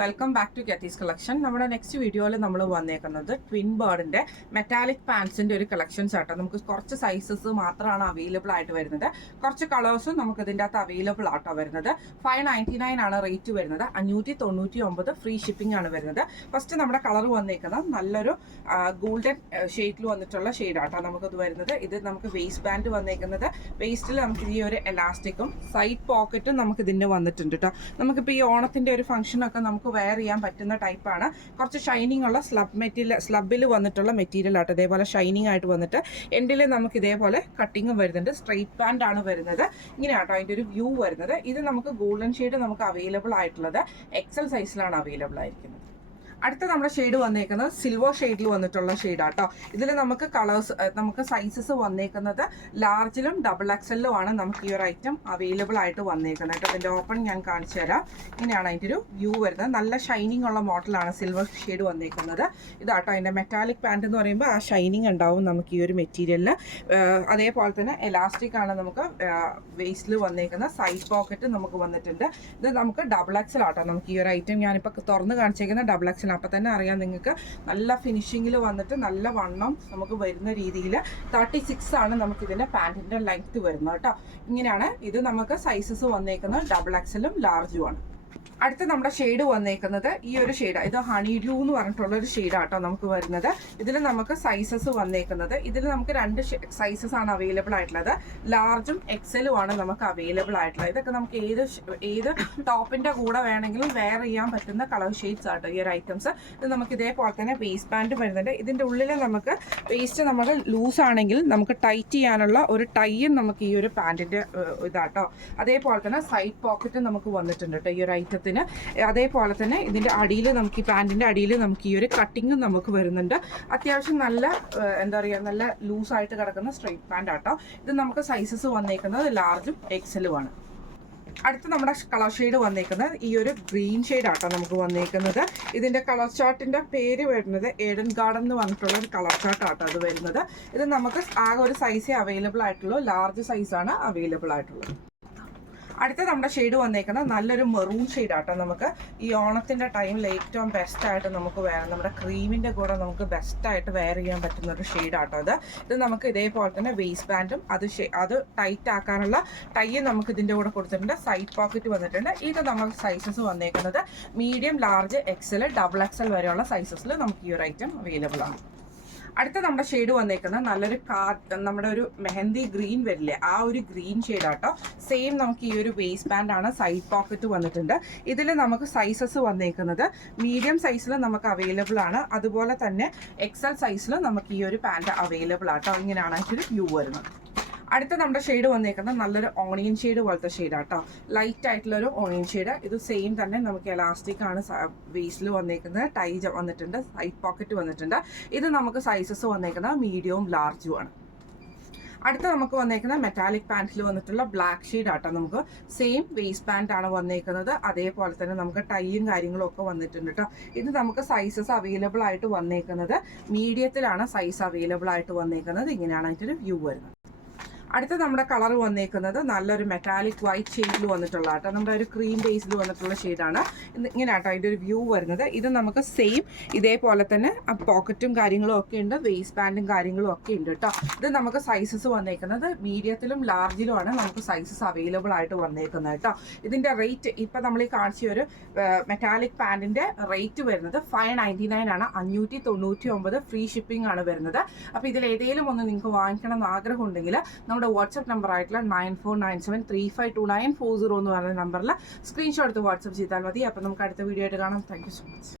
Welcome back to ഗെറ്റീസ് collection. നമ്മുടെ next വീഡിയോയിൽ നമ്മൾ വന്നേക്കുന്നത് ട്വിൻ ബേർഡിന്റെ മെറ്റാലിക് പാൻസിന്റെ ഒരു കളക്ഷൻസ് ആട്ടോ. നമുക്ക് കുറച്ച് സൈസസ് മാത്രമാണ് അവൈലബിൾ ആയിട്ട് വരുന്നത്. കുറച്ച് കളേഴ്സും നമുക്ക് ഇതിൻ്റെ അകത്ത് അവൈലബിൾ ആട്ടോ വരുന്നത്. 599 ആണ് റേറ്റ് വരുന്നത്. 599 ഫ്രീ ഷിപ്പിംഗ് ആണ് വരുന്നത്. ഫസ്റ്റ് നമ്മുടെ കളർ വന്നേക്കുന്നത് നല്ലൊരു ഗോൾഡൻ ഷെയ്ഡിൽ വന്നിട്ടുള്ള ഷെയ്ഡാട്ടോ നമുക്കത് വരുന്നത്. ഇത് നമുക്ക് വേസ്റ്റ് ബാൻഡ് വന്നേക്കുന്നത്. വേസ്റ്റിൽ നമുക്ക് ഈ ഒരു എലാസ്റ്റിക്കും സൈഡ് പോക്കറ്റും നമുക്ക് ഇതിൻ്റെ വന്നിട്ടുണ്ട് കേട്ടോ. നമുക്കിപ്പോൾ ഈ ഓണത്തിൻ്റെ ഒരു ഫംഗ്ഷനൊക്കെ നമുക്ക് വെയർ ചെയ്യാൻ പറ്റുന്ന ടൈപ്പാണ്. കുറച്ച് ഷൈനിങ് ഉള്ള സ്ലബിൽ വന്നിട്ടുള്ള മെറ്റീരിയൽ ആട്ടോ. ഇതേപോലെ ഷൈനിങ് ആയിട്ട് വന്നിട്ട് എൻഡിൽ നമുക്ക് ഇതേപോലെ കട്ടിങ്ങും വരുന്നുണ്ട്. സ്ട്രെയിറ്റ് പാൻറ് ആണ് വരുന്നത്. ഇങ്ങനെയാട്ടോ അതിൻ്റെ ഒരു വ്യൂ വരുന്നത്. ഇത് നമുക്ക് ഗോൾഡൻ ഷെയ്ഡ് നമുക്ക് അവൈലബിൾ ആയിട്ടുള്ളത് XL സൈസിലാണ് അവൈലബിൾ ആയിരിക്കുന്നത്. അടുത്ത നമ്മുടെ ഷെയ്ഡ് വന്നേക്കുന്നത് സിൽവർ ഷെയ്ഡിൽ വന്നിട്ടുള്ള ഷെയ്ഡാട്ടോ. ഇതിൽ നമുക്ക് നമുക്ക് സൈസസ് വന്നേക്കുന്നത് ലാർജിലും XXL ആണ് നമുക്ക് ഈ ഒരു ഐറ്റം അവൈലബിൾ ആയിട്ട് വന്നേക്കുന്നത് കേട്ടോ. അതിൻ്റെ ഓപ്പൺ ഞാൻ കാണിച്ചു തരാം. ഇങ്ങനെയാണ് അതിൻ്റെ ഒരു വ്യൂ വരുന്നത്. നല്ല ഷൈനിങ് ഉള്ള മോഡലാണ് സിൽവർ ഷെയ്ഡ് വന്നേക്കുന്നത്. ഇതാട്ടോ അതിൻ്റെ മെറ്റാലിക് പാൻറ് എന്ന് പറയുമ്പോൾ ആ ഷൈനിങ് ഉണ്ടാവും നമുക്ക് ഈ ഒരു മെറ്റീരിയലിന്. അതേപോലെ തന്നെ എലാസ്റ്റിക് ആണ് നമുക്ക് വേസ്റ്റിൽ വന്നേക്കുന്നത്. സൈഡ് പോക്കറ്റ് നമുക്ക് വന്നിട്ടുണ്ട്. ഇത് നമുക്ക് XXL ആട്ടോ. നമുക്ക് ഈ ഒരു ഐറ്റം ഞാനിപ്പോൾ തുറന്ന് കാണിച്ചേക്കുന്ന XXL. അപ്പം തന്നെ അറിയാം നിങ്ങൾക്ക് നല്ല ഫിനിഷിങ്ങിൽ വന്നിട്ട് നല്ല വണ്ണം നമുക്ക് വരുന്ന രീതിയിൽ 36 ആണ് നമുക്ക് ഇതിൻ്റെ പാൻറ്റിൻ്റെ ലെങ്ത് വരുന്നത് കേട്ടോ. ഇങ്ങനെയാണ് ഇത് നമുക്ക് സൈസസ് വന്നേക്കുന്നത്. XXL ലാർജും ആണ്. അടുത്ത നമ്മുടെ ഷെയ്ഡ് വന്നേക്കുന്നത് ഈ ഒരു ഷെയ്ഡാണ്. ഇത് ഹണി ഡ്യൂ എന്ന് പറഞ്ഞിട്ടുള്ള ഒരു ഷെയ്ഡാട്ടോ നമുക്ക് വരുന്നത്. ഇതിൽ നമുക്ക് സൈസസ് വന്നേക്കുന്നത്. ഇതിൽ നമുക്ക് 2 സൈസസ് ആണ് അവൈലബിൾ ആയിട്ടുള്ളത്. ലാർജും XLും ആണ് നമുക്ക് അവൈലബിൾ ആയിട്ടുള്ളത്. ഇതൊക്കെ നമുക്ക് ഏത് ടോപ്പിന്റെ കൂടെ വേണമെങ്കിലും വെയർ ചെയ്യാൻ പറ്റുന്ന കളർ ഷെയ്ഡ്സ് ആട്ടോ ഈ ഒരു ഐറ്റംസ്. ഇത് നമുക്ക് ഇതേപോലെ തന്നെ വേസ്റ്റ് പാൻറ് വരുന്നുണ്ട്. ഇതിൻ്റെ ഉള്ളിൽ നമുക്ക് വേസ്റ്റ് നമുക്ക് ലൂസ് ആണെങ്കിൽ നമുക്ക് ടൈറ്റ് ചെയ്യാനുള്ള ഒരു ടൈയും നമുക്ക് ഈ ഒരു പാൻറ്റിൻ്റെ ഇതാട്ടോ. അതേപോലെ തന്നെ സൈഡ് പോക്കറ്റും നമുക്ക് വന്നിട്ടുണ്ട് കേട്ടോ ഈ ഒരു ഐറ്റത്തിന്. അതേപോലെ തന്നെ ഇതിൻ്റെ അടിയിൽ നമുക്ക് ഈ പാൻറ്റിൻ്റെ അടിയിൽ നമുക്ക് ഈ ഒരു കട്ടിങ്ങും നമുക്ക് വരുന്നുണ്ട്. അത്യാവശ്യം നല്ല എന്താ പറയുക നല്ല ലൂസായിട്ട് കിടക്കുന്ന സ്ട്രെയിറ്റ് പാൻറ് ആട്ടോ. ഇത് നമുക്ക് സൈസസ് വന്നേക്കുന്നത് ലാർജും XLും ആണ്. അടുത്ത നമ്മുടെ കളർ ഷെയ്ഡ് വന്നേക്കുന്നത് ഈ ഒരു ഗ്രീൻ ഷെയ്ഡ് ആട്ടോ നമുക്ക് വന്നേക്കുന്നത്. ഇതിൻ്റെ കളർ ചാർട്ടിൻ്റെ പേര് വരുന്നത് ഏഡൻ ഗാർഡൻ എന്ന് പറഞ്ഞിട്ടുള്ള ഒരു കളർ ചാർട്ട് ആട്ടോ അത് വരുന്നത്. ഇത് നമുക്ക് ആകെ ഒരു സൈസേ അവൈലബിൾ ആയിട്ടുള്ളൂ. ലാർജ് സൈസാണ് അവൈലബിൾ ആയിട്ടുള്ളത്. അടുത്ത നമ്മുടെ ഷെയ്ഡ് വന്നേക്കുന്നത് നല്ലൊരു മെറൂൺ ഷെയ്ഡ് ആട്ടോ. നമുക്ക് ഈ ഓണത്തിൻ്റെ ടൈമിൽ ഏറ്റവും ബെസ്റ്റായിട്ട് നമുക്ക് നമ്മുടെ ക്രീമിൻ്റെ കൂടെ നമുക്ക് ബെസ്റ്റായിട്ട് വെയർ ചെയ്യാൻ പറ്റുന്ന ഒരു ഷെയ്ഡ് ആട്ടോ അത്. ഇത് നമുക്ക് ഇതേപോലെ തന്നെ വേസ്റ്റ് ബാൻഡും അത് ടൈറ്റ് ആക്കാനുള്ള ടൈയും നമുക്ക് ഇതിൻ്റെ കൂടെ കൊടുത്തിട്ടുണ്ട്. സൈഡ് പോക്കറ്റ് വന്നിട്ടുണ്ട്. ഇത് നമുക്ക് സൈസസ് വന്നേക്കുന്നത് മീഡിയം, ലാർജ്, XL, XXL വരെയുള്ള സൈസസിൽ നമുക്ക് ഈ ഒരു ഐറ്റം അവൈലബിൾ ആണ്. അടുത്ത നമ്മുടെ ഷെയ്ഡ് വന്നേക്കുന്നത് നല്ലൊരു നമ്മുടെ ഒരു മെഹന്തി ഗ്രീൻ വരില്ലേ ആ ഒരു ഗ്രീൻ ഷെയ്ഡാട്ടോ. സെയിം നമുക്ക് ഈ ഒരു വേസ്റ്റ് ബാൻഡ് ആണ്. സൈഡ് പോക്കറ്റ് വന്നിട്ടുണ്ട്. ഇതിൽ നമുക്ക് സൈസസ് വന്നേക്കുന്നത് മീഡിയം സൈസിൽ നമുക്ക് അവൈലബിൾ ആണ്. അതുപോലെ തന്നെ XL സൈസിൽ നമുക്ക് ഈ ഒരു പാൻറ് അവൈലബിൾ ആട്ടോ. ഇങ്ങനെയാണ് അതിൻ്റെ വ്യൂ വരുന്നത്. അടുത്ത നമ്മുടെ ഷെയ്ഡ് വന്നേക്കുന്നത് നല്ലൊരു ഓണിയൻ ഷെയ്ഡ് പോലത്തെ ഷെയ്ഡാട്ടോ. ലൈറ്റ് ആയിട്ടുള്ളൊരു ഓണിയൻ ഷെയ്ഡ്. ഇത് സെയിം തന്നെ നമുക്ക് എലാസ്റ്റിക് ആണ് വേസ്റ്റിൽ വന്നേക്കുന്നത്. ടൈ വന്നിട്ടുണ്ട്. സൈഡ് പോക്കറ്റ് വന്നിട്ടുണ്ട്. ഇത് നമുക്ക് സൈസസ് വന്നേക്കുന്നത് മീഡിയവും ലാർജും ആണ്. അടുത്ത നമുക്ക് വന്നേക്കുന്നത് മെറ്റാലിക് പാൻറ്റിൽ വന്നിട്ടുള്ള ബ്ലാക്ക് ഷെയ്ഡ് ആട്ടോ. നമുക്ക് സെയിം വേസ്റ്റ് പാൻറ് ആണ് വന്നേക്കുന്നത്. അതേപോലെ തന്നെ നമുക്ക് ടൈയും കാര്യങ്ങളും ഒക്കെ വന്നിട്ടുണ്ട് കേട്ടോ. ഇത് നമുക്ക് സൈസസ് അവൈലബിൾ ആയിട്ട് വന്നേക്കുന്നത് മീഡിയത്തിലാണ് സൈസ് അവൈലബിൾ ആയിട്ട് വന്നേക്കുന്നത്. ഇങ്ങനെയാണ് അതിൻ്റെ വ്യൂ വരുന്നത്. അടുത്ത നമ്മുടെ കളർ വന്നേക്കുന്നത് നല്ലൊരു മെറ്റാലിക് വൈറ്റ് ഷെയ്ഡിൽ വന്നിട്ടുള്ള കേട്ടോ. നമ്മുടെ ഒരു ക്രീം ബേസിൽ വന്നിട്ടുള്ള ഷെയ്ഡാണ്. ഇങ്ങനെ കേട്ടോ അതിൻ്റെ ഒരു വ്യൂ വരുന്നത്. ഇത് നമുക്ക് സെയിം ഇതേപോലെ തന്നെ പോക്കറ്റും കാര്യങ്ങളും ഒക്കെ ഉണ്ട്. വേസ്റ്റ് പാൻറ്റും കാര്യങ്ങളും ഒക്കെ ഉണ്ട് കേട്ടോ. ഇത് നമുക്ക് സൈസസ് വന്നേക്കുന്നത് മീഡിയത്തിലും ലാർജിലുമാണ് നമുക്ക് സൈസസ് അവൈലബിൾ ആയിട്ട് വന്നേക്കുന്നത് കേട്ടോ. ഇതിൻ്റെ റേറ്റ് ഇപ്പം നമ്മൾ ഈ കാണിച്ച ഒരു മെറ്റാലിക് പാൻറ്റിൻ്റെ റേറ്റ് വരുന്നത് 599 ആണ്. 599 ഫ്രീ ഷിപ്പിംഗ് ആണ് വരുന്നത്. അപ്പോൾ ഇതിൽ ഏതെങ്കിലും ഒന്ന് നിങ്ങൾക്ക് വാങ്ങിക്കണം എന്ന് ആഗ്രഹം ഉണ്ടെങ്കിൽ നമ്മുടെ വാട്സ്ആപ്പ് നമ്പർ ആയിട്ടുള്ള 9497352940 എന്ന് പറയുന്ന നമ്പറിൽ സ്ക്രീൻഷോട്ട് എടുത്ത് വാട്സ്ആപ്പ് ചെയ്താൽ മതി. അപ്പോൾ നമുക്ക് അടുത്ത വീഡിയോ ആയിട്ട് കാണാം. Thank you so much.